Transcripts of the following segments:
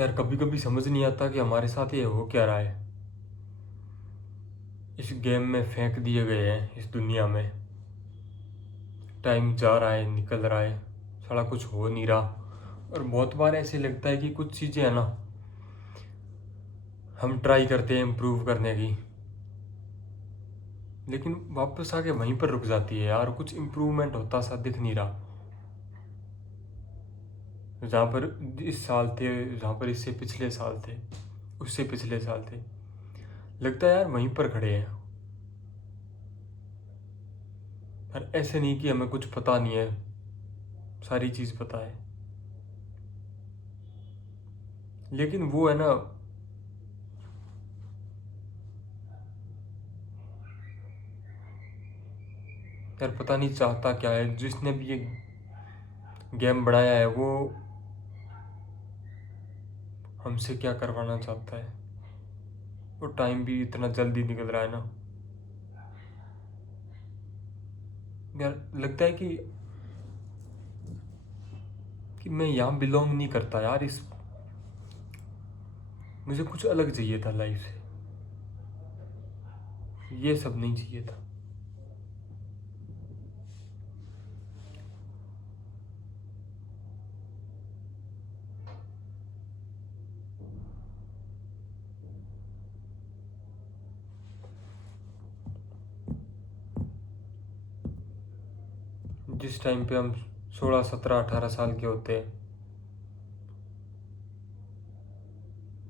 यार कभी कभी समझ नहीं आता कि हमारे साथ ये हो क्या रहा है। इस गेम में फेंक दिए गए हैं इस दुनिया में। टाइम जा रहा है, निकल रहा है, साला कुछ हो नहीं रहा। और बहुत बार ऐसे लगता है कि कुछ चीज़ें हैं ना, हम ट्राई करते हैं इम्प्रूव करने की, लेकिन वापस आके वहीं पर रुक जाती है यार। कुछ इम्प्रूवमेंट होता सा दिख नहीं रहा। जहाँ पर इस साल थे, जहाँ पर इससे पिछले साल थे, उससे पिछले साल थे, लगता है यार वहीं पर खड़े हैं। और ऐसे नहीं कि हमें कुछ पता नहीं है, सारी चीज़ पता है, लेकिन वो है ना, यार पता नहीं चाहता क्या है। जिसने भी ये गेम बनाया है वो हमसे क्या करवाना चाहता है। वो टाइम भी इतना जल्दी निकल रहा है ना यार। लगता है कि मैं यहाँ बिलोंग नहीं करता यार। इस मुझे कुछ अलग चाहिए था लाइफ से, ये सब नहीं चाहिए था। जिस टाइम पे हम 16 17 18 साल के होते हैं,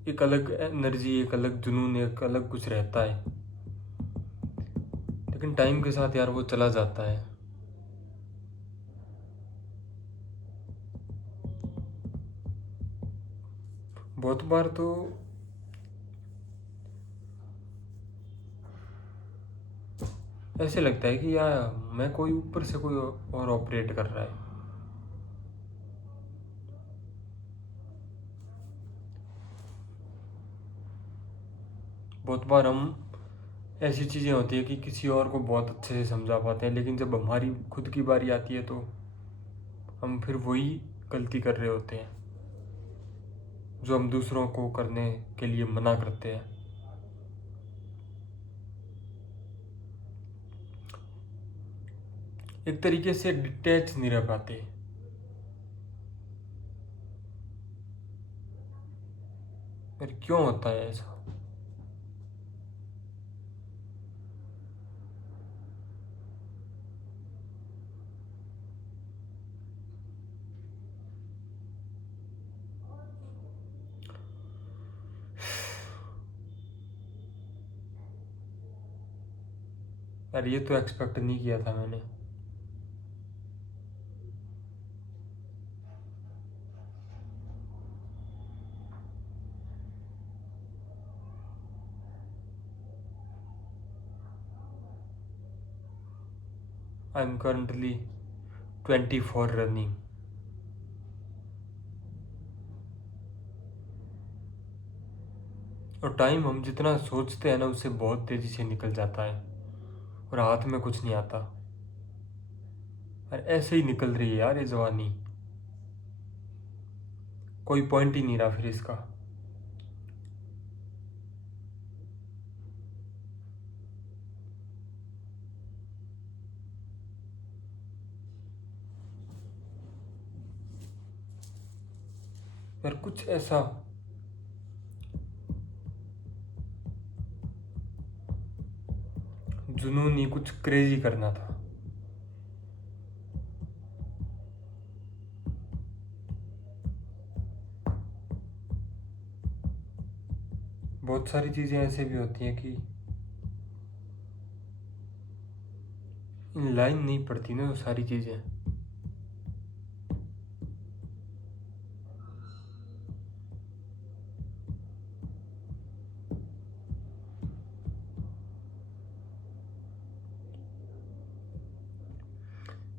एक अलग एनर्जी, एक अलग जुनून, एक अलग कुछ रहता है। लेकिन टाइम के साथ यार वो चला जाता है। बहुत बार तो ऐसे लगता है कि यार मैं कोई ऊपर से कोई और ऑपरेट कर रहा है। बहुत बार हम ऐसी चीज़ें होती है कि किसी और को बहुत अच्छे से समझा पाते हैं, लेकिन जब हमारी खुद की बारी आती है तो हम फिर वही गलती कर रहे होते हैं जो हम दूसरों को करने के लिए मना करते हैं। एक तरीके से डिटैच नहीं रह पाते। पर क्यों होता है ऐसा? यार ये तो एक्सपेक्ट नहीं किया था मैंने। I am currently 24 running. और टाइम हम जितना सोचते हैं ना उससे बहुत तेज़ी से निकल जाता है और हाथ में कुछ नहीं आता। और ऐसे ही निकल रही है यार ये जवानी। कोई पॉइंट ही नहीं रहा फिर इसका। यार कुछ ऐसा जुनून ही, कुछ क्रेजी करना था। बहुत सारी चीज़ें ऐसे भी होती हैं कि इन लाइन नहीं पड़ती ना वो सारी चीज़ें।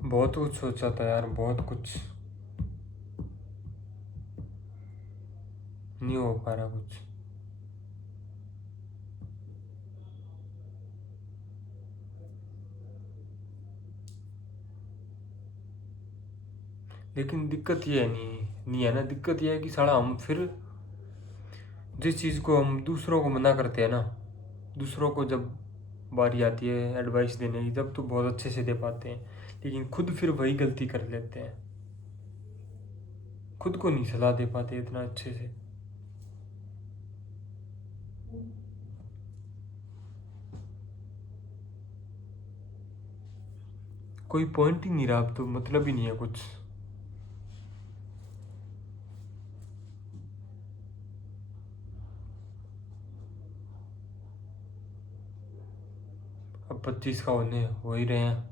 बहुत कुछ सोचा था यार, बहुत कुछ नहीं हो पा रहा कुछ। लेकिन दिक्कत ये है नहीं, नहीं है ना, दिक्कत ये है कि साला हम फिर जिस चीज़ को हम दूसरों को मना करते हैं ना, दूसरों को जब बारी आती है एडवाइस देने की, तब तो बहुत अच्छे से दे पाते हैं, लेकिन खुद फिर वही गलती कर लेते हैं, खुद को नहीं सलाह दे पाते इतना अच्छे से। कोई पॉइंट ही नहीं रहा अब तो, मतलब ही नहीं है कुछ। अब 25 का होने हो ही रहे हैं।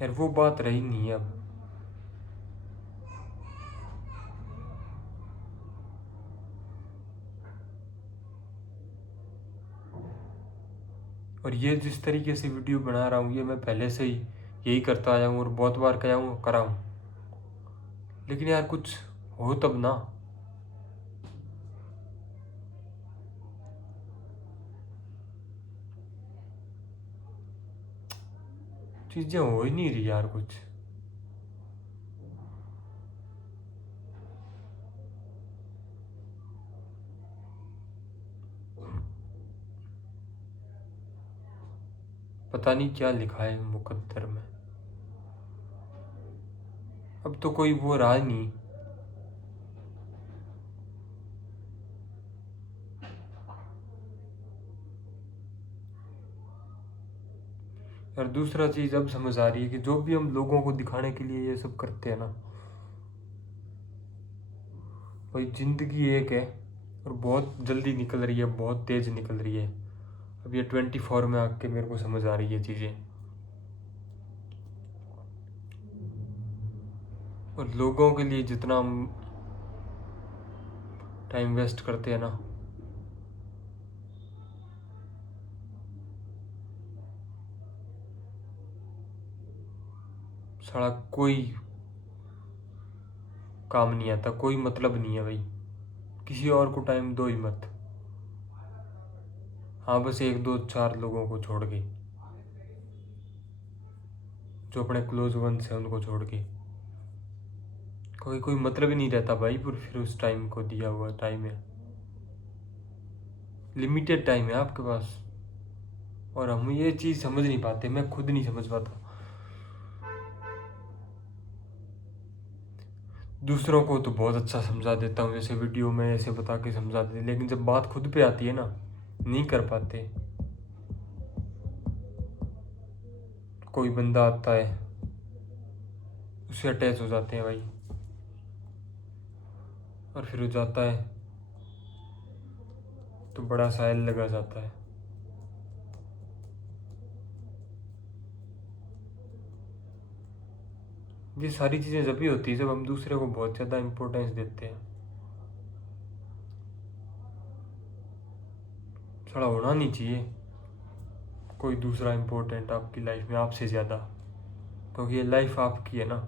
यार वो बात रही नहीं है अब। और ये जिस तरीके से वीडियो बना रहा हूँ, ये मैं पहले से ही यही करता आया हूँ और बहुत बार करा हूँ, लेकिन यार कुछ हो तब ना। चीज़ें हो ही नहीं रही यार कुछ। पता नहीं क्या लिखा है मुकद्दर में, अब तो कोई वो रहा ही नहीं। और दूसरा चीज़ अब समझ आ रही है कि जो भी हम लोगों को दिखाने के लिए ये सब करते हैं ना, भाई जिंदगी एक है और बहुत जल्दी निकल रही है, बहुत तेज निकल रही है। अब ये 24 में आके मेरे को समझ आ रही है चीज़ें। और लोगों के लिए जितना हम टाइम वेस्ट करते हैं ना, साला कोई काम नहीं आता, कोई मतलब नहीं है भाई। किसी और को टाइम दो ही मत। हाँ बस 1 2 4 लोगों को छोड़ के, जो अपने क्लोज वंस हैं उनको छोड़ के, कोई मतलब ही नहीं रहता भाई। फिर उस टाइम को दिया हुआ टाइम है, लिमिटेड टाइम है आपके पास, और हम ये चीज़ समझ नहीं पाते। मैं खुद नहीं समझ पाता। दूसरों को तो बहुत अच्छा समझा देता हूँ, जैसे वीडियो में ऐसे बता के समझा देते, लेकिन जब बात खुद पे आती है ना, नहीं कर पाते। कोई बंदा आता है, उससे अटैच हो जाते हैं भाई, और फिर वो जाता है तो बड़ा सायल लगा जाता है। ये सारी चीज़ें जब भी होती है जब हम दूसरे को बहुत ज़्यादा इम्पोर्टेंस देते हैं। थोड़ा होना नहीं चाहिए कोई दूसरा इम्पोर्टेंट आपकी लाइफ में आपसे ज़्यादा, क्योंकि ये लाइफ आपकी है ना,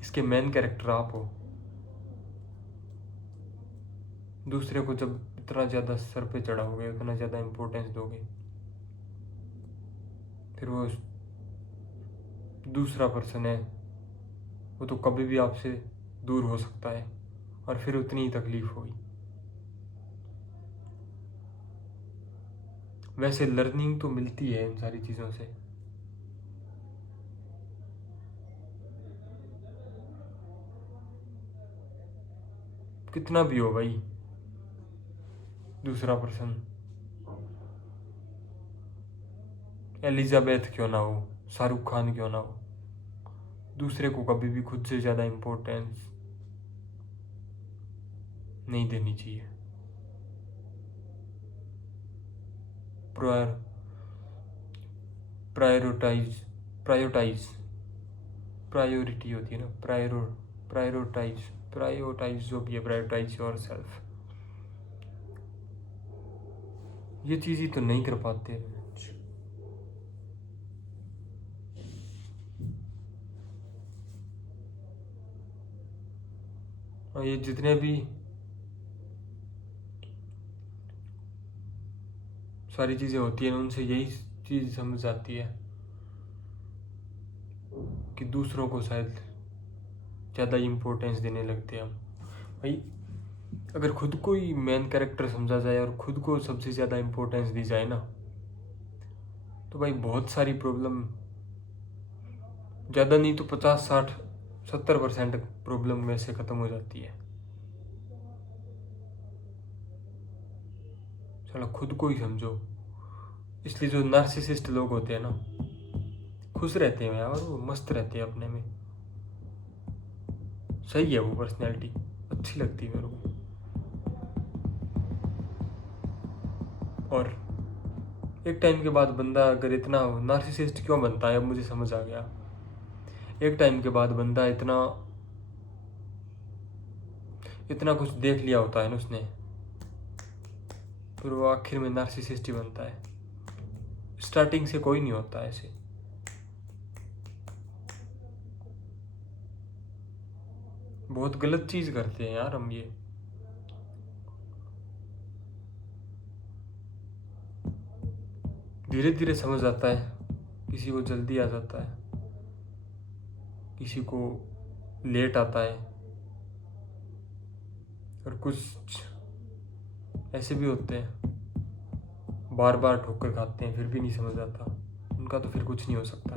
इसके मेन कैरेक्टर आप हो। दूसरे को जब इतना ज़्यादा सर पे चढ़ाओगे, इतना ज़्यादा इम्पोर्टेंस दोगे, फिर वो दूसरा पर्सन है, वो तो कभी भी आपसे दूर हो सकता है, और फिर उतनी ही तकलीफ होगी। वैसे लर्निंग तो मिलती है इन सारी चीज़ों से। कितना भी हो भाई दूसरा पर्सन, एलिजाबेथ क्यों ना हो, शाहरुख खान क्यों ना हो, दूसरे को कभी भी खुद से ज़्यादा इम्पोर्टेंस नहीं देनी चाहिए। प्रायर प्रायोरिटाइज प्रायोरिटाइज प्रायोरिटी होती है ना, प्रायोरिटाइज प्रायोरिटाइज जो भी है, प्रायोरिटाइज योर सेल्फ। ये चीज़ ही तो नहीं कर पाते। और ये जितने भी सारी चीज़ें होती हैं उनसे यही चीज़ समझ आती है कि दूसरों को शायद ज़्यादा इम्पोर्टेंस देने लगते हैं हम। भाई अगर खुद को ही मेन कैरेक्टर समझा जाए और खुद को सबसे ज़्यादा इम्पोर्टेंस दी जाए ना, तो भाई बहुत सारी प्रॉब्लम, ज़्यादा नहीं तो 50-60-70% प्रॉब्लम में से ख़त्म हो जाती है। चलो खुद को ही समझो। इसलिए जो नार्सिसिस्ट लोग होते हैं ना, खुश रहते हैं यार, वो मस्त रहते हैं अपने में। सही है वो पर्सनैलिटी, अच्छी लगती है मेरे को। और एक टाइम के बाद बंदा अगर इतना नार्सिसिस्ट क्यों बनता है, अब मुझे समझ आ गया। एक टाइम के बाद बंदा इतना इतना कुछ देख लिया होता है ना उसने, फिर वो आखिर में नार्सिसिस्ट ही बनता है। स्टार्टिंग से कोई नहीं होता ऐसे। बहुत गलत चीज करते हैं यार हम ये। धीरे धीरे समझ आता है, किसी को जल्दी आ जाता है, किसी को लेट आता है, और कुछ ऐसे भी होते हैं बार बार ठोकर खाते हैं फिर भी नहीं समझ आता। उनका तो फिर कुछ नहीं हो सकता।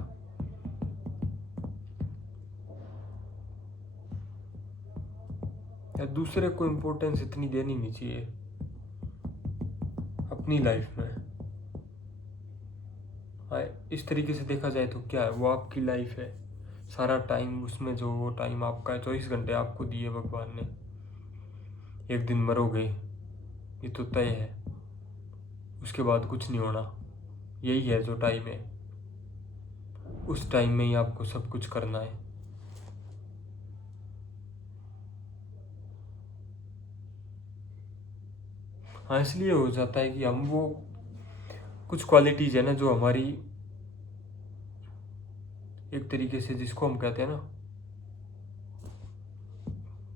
या दूसरे को इम्पोर्टेंस इतनी देनी नहीं चाहिए अपनी लाइफ में। इस तरीके से देखा जाए तो क्या है, वो आपकी लाइफ है, सारा टाइम उसमें, जो वो टाइम आपका है, 24 घंटे आपको दिए भगवान ने। एक दिन मरोगे, ये तो तय है, उसके बाद कुछ नहीं होना। यही है जो टाइम है, उस टाइम में ही आपको सब कुछ करना है। हाँ, इसलिए हो जाता है कि हम वो कुछ क्वालिटीज है ना जो हमारी, एक तरीके से जिसको हम कहते हैं ना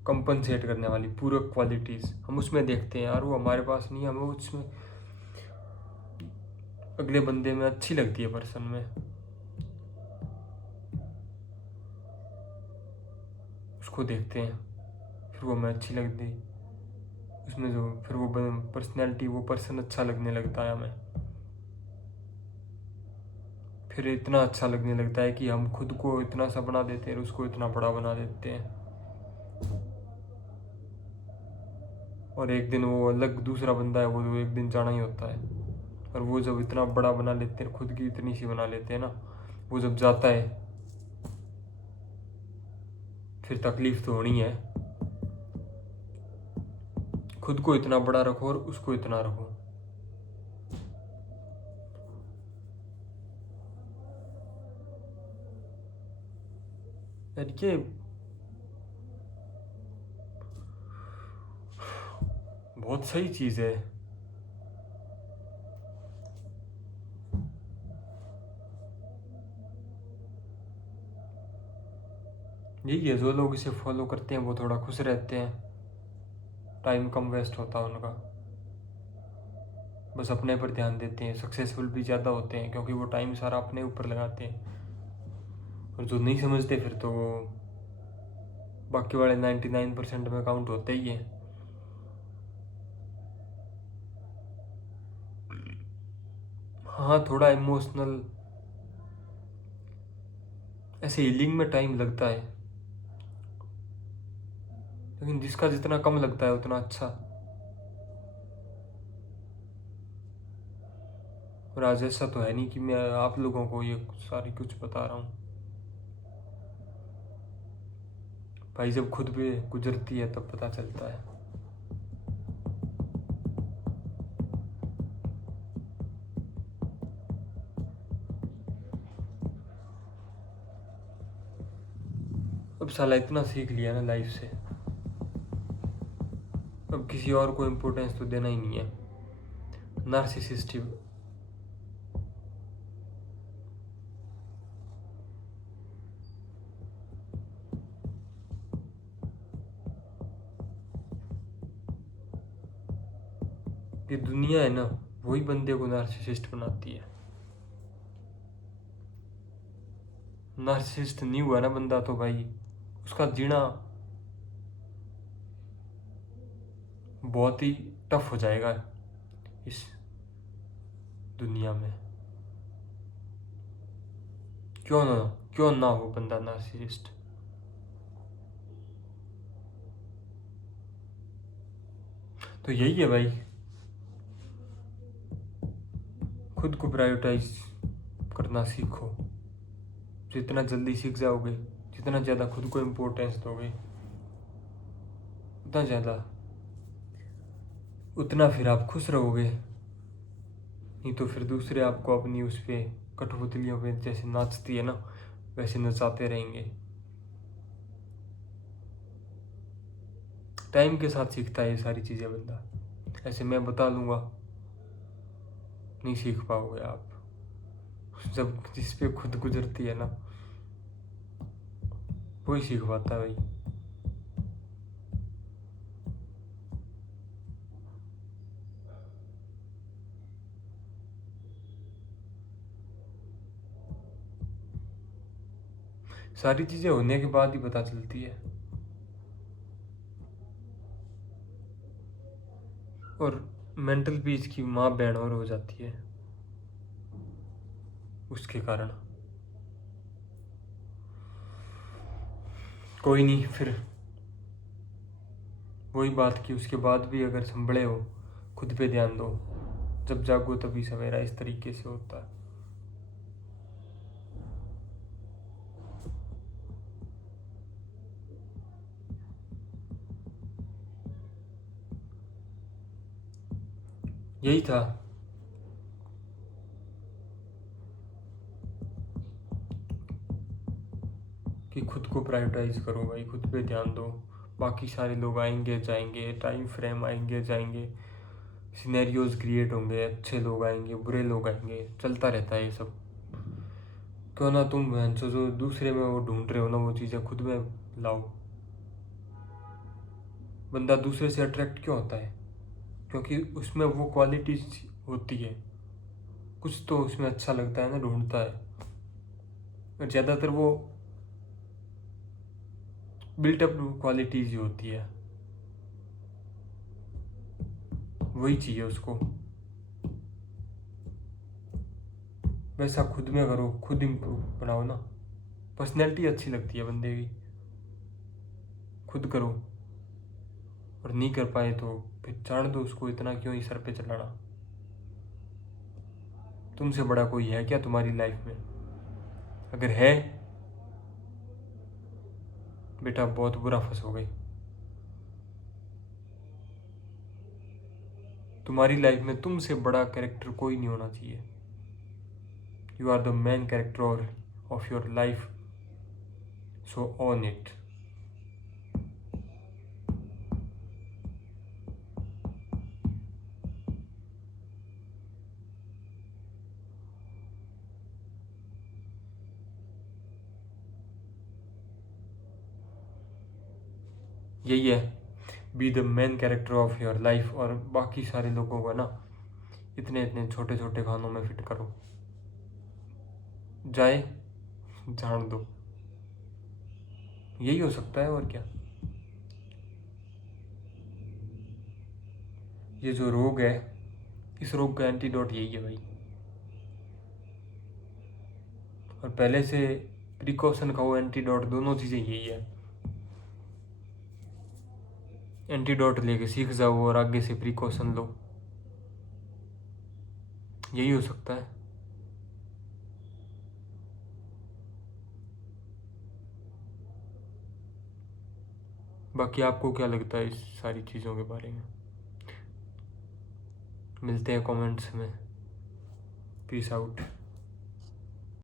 कंपनसेट करने वाली पूरक क्वालिटीज, हम उसमें देखते हैं यार, वो हमारे पास नहीं है, हमें उसमें अगले बंदे में अच्छी लगती है, पर्सन में। उसको देखते हैं, फिर वो हमें अच्छी लगती है, उसमें जो फिर वो पर्सनैलिटी, वो पर्सन अच्छा लगने लगता है हमें। फिर इतना अच्छा लगने लगता है कि हम खुद को इतना सा बना देते हैं, उसको इतना बड़ा बना देते हैं। और एक दिन वो अलग दूसरा बंदा है, वो एक दिन जाना ही होता है। और वो जब इतना बड़ा बना लेते हैं, खुद की इतनी सी बना लेते हैं ना, वो जब जाता है फिर तकलीफ तो होनी है। खुद को इतना बड़ा रखो और उसको इतना रखो। यार ये बहुत सही चीज है। यही है, जो लोग इसे फॉलो करते हैं वो थोड़ा खुश रहते हैं, टाइम कम वेस्ट होता है उनका, बस अपने पर ध्यान देते हैं, सक्सेसफुल भी ज़्यादा होते हैं क्योंकि वो टाइम सारा अपने ऊपर लगाते हैं। और जो नहीं समझते फिर तो वो बाकी वाले 99% में काउंट होते ही हैं। हाँ, थोड़ा इमोशनल ऐसे हीलिंग में टाइम लगता है, लेकिन जिसका जितना कम लगता है उतना अच्छा। और आज ऐसा तो है नहीं कि मैं आप लोगों को ये सारी कुछ बता रहा हूँ भाई, जब खुद भी गुजरती है तब पता चलता है। अब साला इतना सीख लिया ना लाइफ से, अब किसी और को इम्पोर्टेंस तो देना ही नहीं है। नार्सिसिस्ट, ये दुनिया है ना, वही बंदे को नार्सिसिस्ट बनाती है। नार्सिसिस्ट नहीं हुआ ना बंदा तो भाई उसका जीना बहुत ही टफ हो जाएगा इस दुनिया में। क्यों ना हो बंदा नार्सिसिस्ट। तो यही है भाई, खुद को प्रायोरिटाइज करना सीखो। जितना जल्दी सीख जाओगे, जितना ज़्यादा खुद को इम्पोर्टेंस दोगे, उतना ज़्यादा, उतना फिर आप खुश रहोगे। नहीं तो फिर दूसरे आपको अपनी उस पे कठपुतलियों पे जैसे नाचती है ना, वैसे नचाते रहेंगे। टाइम के साथ सीखता है ये सारी चीज़ें बंदा। ऐसे मैं बता लूँगा, नहीं सीख पाओगे आप। जब जिस पे खुद गुजरती है ना, वही सीख पाता है भाई। सारी चीज़ें होने के बाद ही पता चलती है। और मेंटल पीस की माँ बहन और हो जाती है उसके कारण। कोई नहीं, फिर वही बात की, उसके बाद भी अगर संभले हो, खुद पे ध्यान दो। जब जागो तभी सवेरा, इस तरीके से होता है। यही था। कि खुद को प्रायोरिटाइज करो भाई, खुद पे ध्यान दो। बाकी सारे लोग आएंगे जाएंगे, टाइम फ्रेम आएंगे जाएंगे, सिनेरियोज क्रिएट होंगे, अच्छे लोग आएंगे, बुरे लोग आएंगे, चलता रहता है ये सब। क्यों ना तुम जो दूसरे में वो ढूंढ रहे हो ना, वो चीज़ें खुद में लाओ। बंदा दूसरे से अट्रैक्ट क्यों होता है? क्योंकि उसमें वो क्वालिटीज होती है, कुछ तो उसमें अच्छा लगता है ना, ढूंढता है। और ज़्यादातर वो बिल्टअप क्वालिटीज ही होती है, वही चाहिए उसको। वैसा खुद में करो, खुद इम्प्रूव बनाओ ना। पर्सनैलिटी अच्छी लगती है बंदे की, खुद करो। और नहीं कर पाए तो फिर जान दो उसको, इतना क्यों ही सर पे चलाना। तुमसे बड़ा कोई है क्या तुम्हारी लाइफ में? अगर है बेटा, बहुत बुरा फंसोगे। तुम्हारी लाइफ में तुमसे बड़ा कैरेक्टर कोई नहीं होना चाहिए। You are the main character of your life, so own it. यही है, be the main character of your life. और बाकी सारे लोगों को ना इतने इतने छोटे छोटे खानों में फिट करो, जाए जान दो। यही हो सकता है, और क्या। ये जो रोग है, इस रोग का एंटीडोट यही है भाई। और पहले से प्रिकॉशन खाओ, एंटीडोट, दोनों चीज़ें यही है। एंटीडोट लेके सीख जाओ और आगे से प्रिकॉशन लो, यही हो सकता है। बाकी आपको क्या लगता है इस सारी चीज़ों के बारे में? मिलते हैं कमेंट्स में। Peace out.